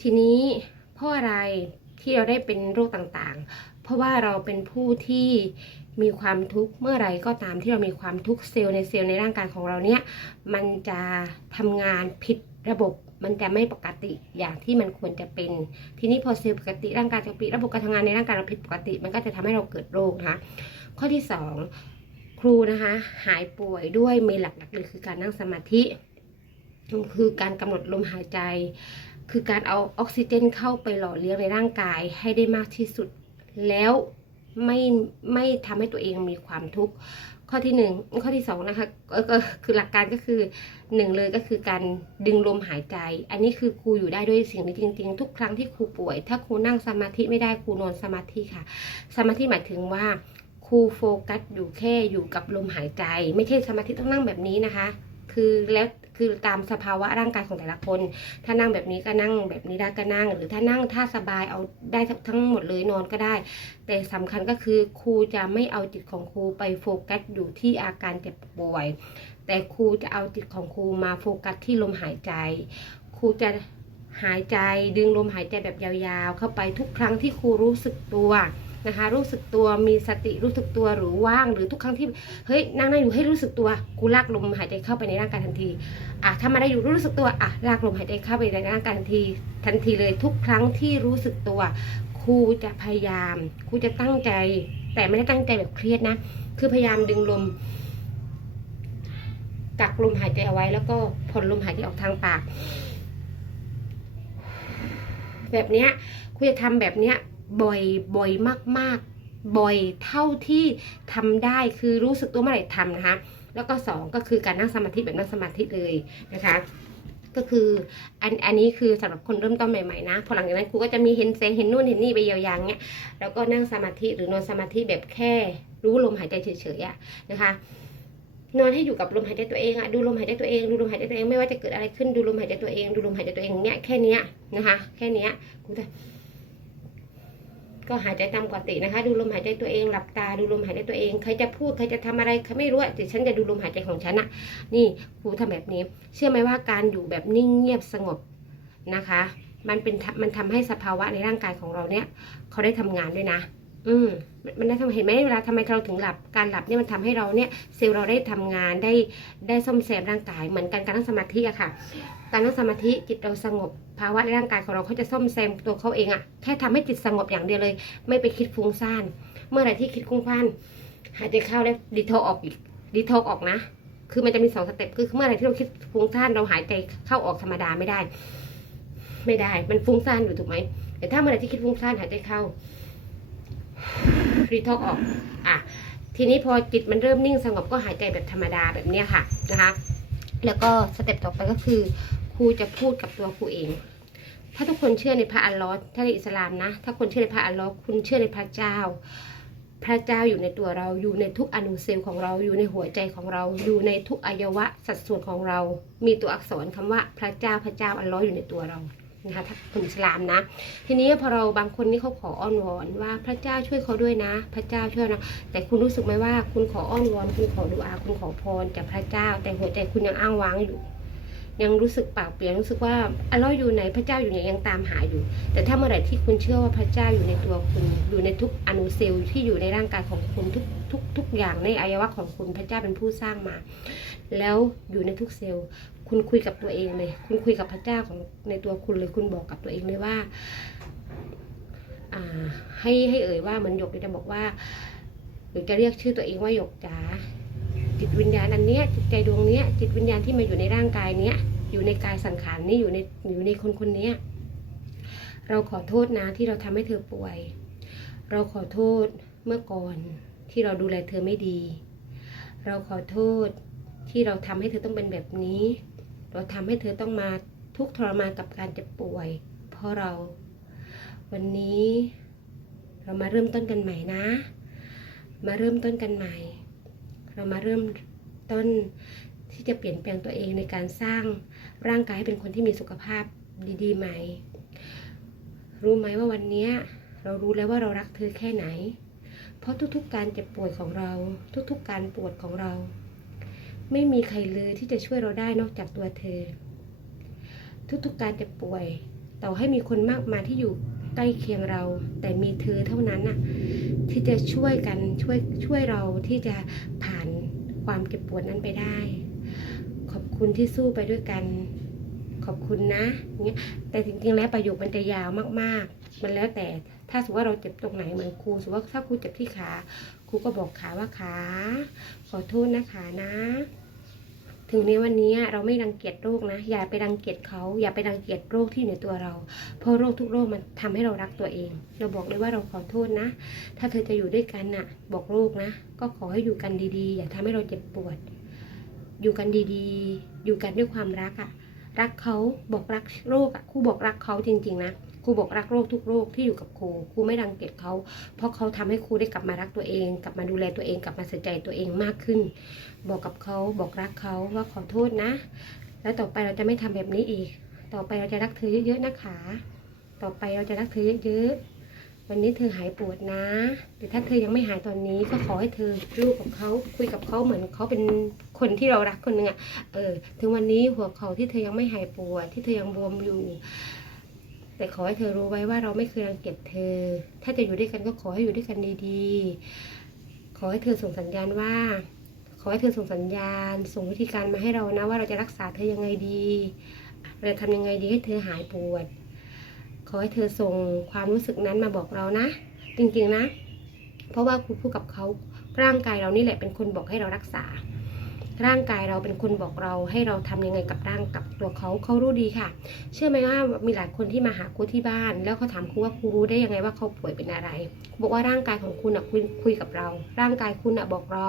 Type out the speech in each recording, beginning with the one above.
ทีนี้เพราะอะไรที่เราได้เป็นโรคต่างๆ เพราะว่าเราเป็นผู้ที่มีความทุกข์เมื่อไรก็ตามที่เรามีความทุกข์เซลล์ในเซลล์ในร่างกายของเราเนี่ยมันจะทำงานผิดระบบมันจะไม่ปกติอย่างที่มันควรจะเป็น ทีนี้พอเซลล์ปกติร่างกายปกติระบบการทำงานในร่างกายเราผิดปกติ มันก็จะทำให้เราเกิดโรคนะคะข้อที่สองครูนะคะหายป่วยด้วยเมนหลักเลยคือการนั่งสมาธิ คือการกำหนดลมหายใจ คือการเอาออกซิเจนเข้าไปหล่อเลี้ยงในร่างกายให้ได้มากที่สุด แล้วไม่ไม่ทำให้ตัวเองมีความทุกข์ข้อที่หนึ่งข้อที่สองนะคะก็ก็คือหลักการก็คือหนึ่งเลยก็คือการดึงลมหายใจ อันนี้คือครูอยู่ได้ด้วยสิ่งนี้จริง ๆ ทุกครั้งที่ครูป่วย ถ้าครูนั่งสมาธิไม่ได้ครูนอนสมาธิค่ะ สมาธิหมายถึงว่าครูโฟกัสอยู่แค่อยู่กับลมหายใจ ไม่ใช่สมาธิต้องนั่งแบบนี้นะคะ คือแล้ว คือตามสภาวะร่างกายของแต่ละคน ถ้านั่งแบบนี้ก็นั่งแบบนี้ได้ก็นั่ง หรือถ้านั่งท่าสบายเอาได้ทั้งหมดเลยนอนก็ได้ แต่สำคัญก็คือครูจะไม่เอาจิตของครูไปโฟกัสอยู่ที่อาการเจ็บป่วย แต่ครูจะเอาจิตของครูมาโฟกัสที่ลมหายใจ ครูจะหายใจดึงลมหายใจแบบยาวๆ เข้าไปทุกครั้งที่ครูรู้สึกตัว นะคะ รู้สึกตัวมีสติรู้สึกตัวหรือว่าง หรือทุกครั้งที่เฮ้ยนั่งนั่งอยู่ให้รู้สึกตัวกูลากลมหายใจเข้าไปในร่างกายทันทีอะถ้ามาได้อยู่รู้สึกตัวอะลากลมหายใจเข้าไปในร่างกายทันทีทันทีเลยทุกครั้งที่รู้สึกตัวครูจะพยายามครูจะตั้งใจ แต่ไม่ได้ตั้งใจแบบเครียดนะ คือพยายามดึงลมกักลมหายใจเอาไว้แล้วก็ผ่อนลมหายใจออกทางปาก แบบเนี้ยครูจะทำแบบเนี้ย บ่อยบ่อยมากๆ บ่อยเท่าที่ทำได้คือรู้สึกตัวเมื่อไหร่ทำนะคะ แล้วก็สองก็คือการนั่งสมาธิแบบนั่งสมาธิเลยนะคะก็คืออันอันนี้คือสำหรับคนเริ่มต้นใหม่ๆนะพอหลังจากนั้นครูก็จะมีเห็นแสงเห็นนู่นเห็นนี่ไปยาวๆเนี้ยแล้วก็นั่งสมาธิหรือนอนสมาธิแบบแค่ รู้ลมหายใจเฉยๆอะนะคะนอนให้อยู่กับลมหายใจตัวเองอะดูลมหายใจตัวเองดูลมหายใจตัวเองไม่ว่าจะเกิดอะไรขึ้นดูลมหายใจตัวเองดูลมหายใจตัวเองเนี้ยแค่เนี้ยนะคะ แค่เนี้ยครูจะ ก็หายใจตามปกตินะคะ ดูลมหายใจตัวเองหลับตาดูลมหายใจตัวเองใครจะพูดใครจะทำอะไรใครไม่รู้แต่ฉันจะดูลมหายใจของฉันอะนี่ครูทำแบบนี้ เชื่อไหมว่าการอยู่แบบนิ่งเงียบสงบนะคะ มันเป็นมันทำให้สภาวะในร่างกายของเราเนี่ยเขาได้ทำงานด้วยนะ อืมมันได้ทำเห็นไหมเวลาทำไมเราถึงหลับการหลับเนี่ยมันทำให้เราเนี่ยเซลล์เราได้ทำงานได้ได้ซ่อมแซมร่างกายเหมือนกันการนั่งสมาธิอะค่ะ การนั่งสมาธิจิตเราสงบ ภาวะในร่างกายของเราเขาจะซ่อมแซมตัวเขาเองอะแค่ทำให้จิตสงบอย่างเดียวเลย ไม่ไปคิดฟุ้งซ่าน เมื่อไหร่ที่คิดฟุ้งซ่านหายใจเข้าแล้วดีโทออกอีกดีโทออกนะ คือมันจะมีสองสเต็ปคือเมื่อไหร่ที่เราคิดฟุ้งซ่านเราหายใจเข้าออกธรรมดาไม่ได้ ไม่ได้ มันฟุ้งซ่านอยู่ถูกไหมแต่ถ้าเมื่อไหร่ที่คิดฟุ้งซ่านหายใจเข้ารีทอกออกอะทีนี้พอจิตมันเริ่มนิ่งสงบก็หายใจแบบธรรมดาแบบเนี้ยค่ะนะคะ แล้วก็สเต็ปต่อไปก็คือ ครูจะพูดกับตัวครูเอง ถ้าทุกคนเชื่อในพระอัลลอฮ์ถ้าในอิสลามนะ ถ้าคนเชื่อในพระอัลลอฮ์คุณเชื่อในพระเจ้า พระเจ้าอยู่ในตัวเราอยู่ในทุกอนุเซลล์ของเราอยู่ในหัวใจของเรา อยู่ในทุกอวัยวะสัดส่วนของเรา มีตัวอักษรคำว่าพระเจ้าพระเจ้าอัลลอฮ์อยู่ในตัวเรานะคะถ้าคนอิสลามนะ ทีนี้พอเราบางคนนี่เขาขออ้อนวอนว่าพระเจ้าช่วยเขาด้วยนะ พระเจ้าช่วยนะแต่คุณรู้สึกไหมว่า คุณขออ้อนวอนคุณขอดูอาคุณขอพรจากพระเจ้า แต่หัวใจคุณยังอ้างว้างอยู่ ยังรู้สึกเปล่าเปลี่ยวรู้สึกว่าอัลเลอฮ์อยู่ไหนพระเจ้าอยู่ไหนยังตามหาอยู่ แต่ถ้าเมื่อไหร่ที่คุณเชื่อว่าพระเจ้าอยู่ในตัวคุณ อยู่ในทุกอนุเซลล์ที่อยู่ในร่างกายของคุณทุกทุกทุกอย่างในอวัยวะของคุณพระเจ้าเป็นผู้สร้างมา แล้วอยู่ในทุกเซลล์ คุณคุยกับตัวเองเลย คุณคุยกับพระเจ้าของในตัวคุณเลยคุณบอกกับตัวเองเลยว่าอ่าให้ให้เอ่ยว่าเหมือนหยกจะบอกว่าหรือจะเรียกชื่อตัวเองว่าหยกจ๋า จิตวิญญาณอันเนี้ยจิตใจดวงเนี้ยจิตวิญญาณที่มาอยู่ในร่างกายเนี้ยอยู่ในกายสังขารนี้อยู่ในอยู่ในคนคนนี้เราขอโทษนะที่เราทำให้เธอป่วย เราขอโทษเมื่อก่อนที่เราดูแลเธอไม่ดี เราขอโทษที่เราทำให้เธอต้องเป็นแบบนี้ เราทำให้เธอต้องมาทุกข์ทรมานกับการเจ็บป่วย เพราะเรา วันนี้เรามาเริ่มต้นกันใหม่นะ มาเริ่มต้นกันใหม่ เรามาเริ่มต้นที่จะเปลี่ยนแปลงตัวเองในการสร้างร่างกายให้เป็นคนที่มีสุขภาพดีๆใหม่ รู้ไหมว่าวันนี้เรารู้แล้วว่าเรารักเธอแค่ไหน เพราะทุกๆการเจ็บป่วยของเรา ทุกๆการปวดของเรา ไม่มีใครเลยที่จะช่วยเราได้นอกจากตัวเธอ ทุกๆการเจ็บป่วย ต่อให้มีคนมากมายที่อยู่ใกล้เคียงเรา แต่มีเธอเท่านั้นน่ะ ที่จะช่วยกันช่วยช่วยเราที่จะผ่านความเจ็บปวดนั้นไปได้ ขอบคุณที่สู้ไปด้วยกัน ขอบคุณนะเงี้ยแต่จริงๆแล้วประโยคมันจะยาวมากๆ มันแล้วแต่ถ้าสมมติว่าเราเจ็บตรงไหนเหมือนครูสมมติว่าถ้าครูเจ็บที่ขาครูก็บอกขาว่าขาขอโทษนะขานะ ถึงในวันนี้เราไม่รังเกียจโรคนะ อย่าไปรังเกียจเขา อย่าไปรังเกียจโรคที่อยู่ในตัวเรา เพราะโรคทุกโรคมันทำให้เรารักตัวเอง เราบอกเลยว่าเราขอโทษนะ ถ้าเธอจะอยู่ด้วยกันน่ะ บอกโรคนะ ก็ขอให้อยู่กันดีๆ อย่าทำให้เราเจ็บปวด อยู่กันดีๆ อยู่กันด้วยความรักอะรักเขาบอกรักโรคอะครูบอกรักเขาจริง ๆ นะ รูบอกรักโรคทุกโรคที่อยู่กับครูครูไม่รังเกียจเขา เพราะเขาทำให้ครูได้กลับมารักตัวเอง กลับมาดูแลตัวเองกลับมาใส่ใจตัวเองมากขึ้น บอกกับเขาบอกรักเขาว่าขอโทษนะ แล้วต่อไปเราจะไม่ทำแบบนี้อีก ต่อไปเราจะรักเธอเยอะๆนะคะ ต่อไปเราจะรักเธอเยอะๆวันนี้เธอหายปวดนะแต่ถ้าเธอยังไม่หายตอนนี้ก็ขอให้เธอลูกกับเขาคุยกับเขาเหมือนเขาเป็นคนที่เรารักคนหนึ่งอะเออถึงวันนี้หัวเขาที่เธอยังไม่หายปวดที่เธอยังบวมอยู่ แต่ขอให้เธอรู้ไว้ว่าเราไม่เคยรังเกียจเธอ ถ้าจะอยู่ด้วยกันก็ขอให้อยู่ด้วยกันดีๆ ขอให้เธอส่งสัญญาณว่า ขอให้เธอส่งสัญญาณ ส่งวิธีการมาให้เรานะว่าเราจะรักษาเธอยังไงดีเราจะทำยังไงดีให้เธอหายปวด ขอให้เธอส่งความรู้สึกนั้นมาบอกเรานะ จริงๆนะ เพราะว่าครูพูดกับเขาร่างกายเรานี่แหละเป็นคนบอกให้เรารักษา ร่างกายเราเป็นคนบอกเราให้เราทำยังไงกับร่างกับตัวเขาเขารู้ดีค่ะ เชื่อไหมว่ามีหลายคนที่มาหาครูที่บ้าน แล้วเขาถามครูว่าครูรู้ได้ยังไงว่าเขาป่วยเป็นอะไร บอกว่าร่างกายของคุณอะคุยคุยกับเรา ร่างกายคุณอะบอกเรา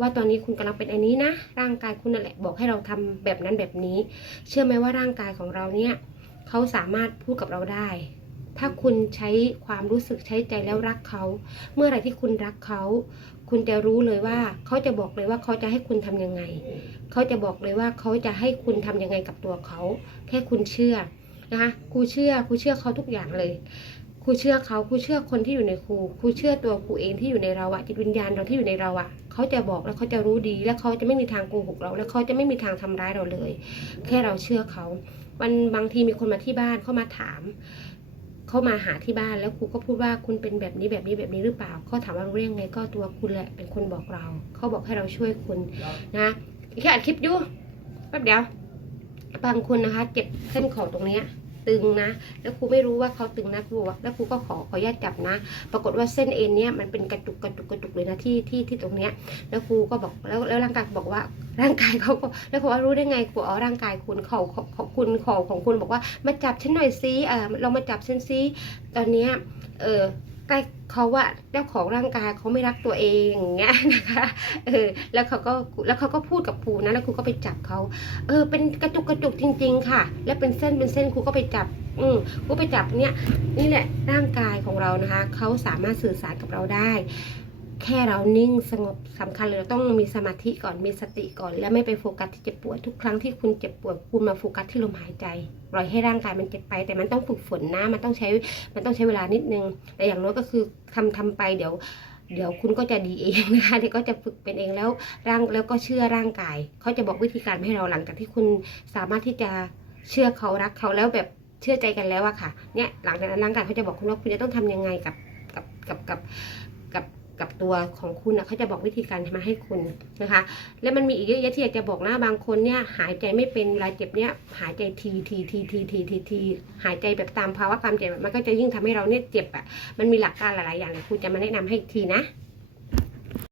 ว่าตอนนี้คุณกำลังเป็นอันนี้นะ ร่างกายคุณนั่นแหละบอกให้เราทำแบบนั้นแบบนี้ เชื่อไหมว่าร่างกายของเราเนี่ยเขาสามารถพูดกับเราได้ถ้าคุณใช้ความรู้สึกใช้ใจแล้วรักเขา เมื่อไรที่คุณรักเขา คุณจะรู้เลยว่าเขาจะบอกเลยว่าเขาจะให้คุณทำยังไง เขาจะบอกเลยว่าเขาจะให้คุณทำยังไงกับตัวเขา แค่คุณเชื่อนะคะครูเชื่อครูเชื่อเขาทุกอย่างเลยครูเชื่อเขาครูเชื่อคนที่อยู่ในครูครูเชื่อตัวครูเองที่อยู่ในเราอะจิตวิญญาณเราที่อยู่ในเราอะเขาจะบอกแล้วเขาจะรู้ดี และเขาจะไม่มีทางโกหกเรา และเขาจะไม่มีทางทำร้ายเราเลย แค่เราเชื่อเขาวันบางทีมีคนมาที่บ้านเขามาถาม เข้ามาหาที่บ้านแล้วครูก็พูดว่าคุณเป็นแบบนี้แบบนี้แบบนี้หรือเปล่าเขาถามว่ารู้เรื่องไงก็ตัวคุณแหละเป็นคนบอกเรา เขาบอกให้เราช่วยคุณนะแค่อัดคลิปอยู่แป๊บเดียวบางคนนะคะเจ็บเส้นขอตรงเนี้ย ตึงนะ แล้วครูไม่รู้ว่าเขาตึงนะครูบอกว่าแล้วครูก็ขอขออนุญาตจับนะ ปรากฏว่าเส้นเอ็นเนี้ยมันเป็นกระจุกกระจุกกระจุกเลยนะที่ที่ที่ตรงเนี้ย แล้วครูก็บอกแล้วแล้วร่างกายบอกว่าร่างกายเขาก็แล้วเขาว่ารู้ได้ไงครูอ๋อร่างกายคุณเขาของคุณขอของคุณบอกว่ามาจับฉันหน่อยซิเออเรามาจับฉันซิตอนเนี้ยเออ ใกล้เขาว่าเจ้าของร่างกายเขาไม่รักตัวเองอย่างเงี้ยนะคะเออแล้วเขาก็แล้วเขาก็พูดกับครูนะแล้วครูก็ไปจับเขาเออเป็นกระจุกกระจุกจริง ๆ ค่ะ แล้วเป็นเส้นเป็นเส้นครูก็ไปจับ อืมครูไปจับเนี่ยนี่แหละร่างกายของเรานะคะเขาสามารถสื่อสารกับเราได้ แค่เรานิ่งสงบสำคัญเลยเราต้องมีสมาธิก่อนมีสติก่อน แล้วไม่ไปโฟกัสที่เจ็บปวดทุกครั้งที่คุณเจ็บปวดคุณมาโฟกัสที่ลมหายใจปล่อยให้ร่างกายมันเจ็บไป แต่มันต้องฝึกฝนนะมันต้องใช้มันต้องใช้เวลานิดนึง แต่อย่างน้อยก็คือทำทำไปเดี๋ยว เดี๋ยวคุณก็จะดีเองนะคะเดี๋ยวก็จะฝึกเป็นเองแล้วร่างแล้วก็เชื่อร่างกายเขาจะบอกวิธีการให้เราหลังจากที่คุณสามารถที่จะเชื่อเขารักเขาแล้วแบบเชื่อใจกันแล้วอะค่ะเนี่ยหลังจากนั้นร่างกายเขาจะบอกคุณว่าคุณจะต้องทำยังไงกับกับกับกับ กับตัวของคุณนะเขาจะบอกวิธีการมาให้คุณนะคะ แล้วมันมีอีกเยอะแยะที่อยากจะบอกนะบางคนเนี่ยหายใจไม่เป็นเวลาเจ็บเนี่ยหายใจทีทีทีทีทีทีทีหายใจแบบตามภาวะความเจ็บมันก็จะยิ่งทำให้เราเนี่ยเจ็บอะมันมีหลักการหลายๆอย่างเลยครูจะมาแนะนำให้อีกทีนะ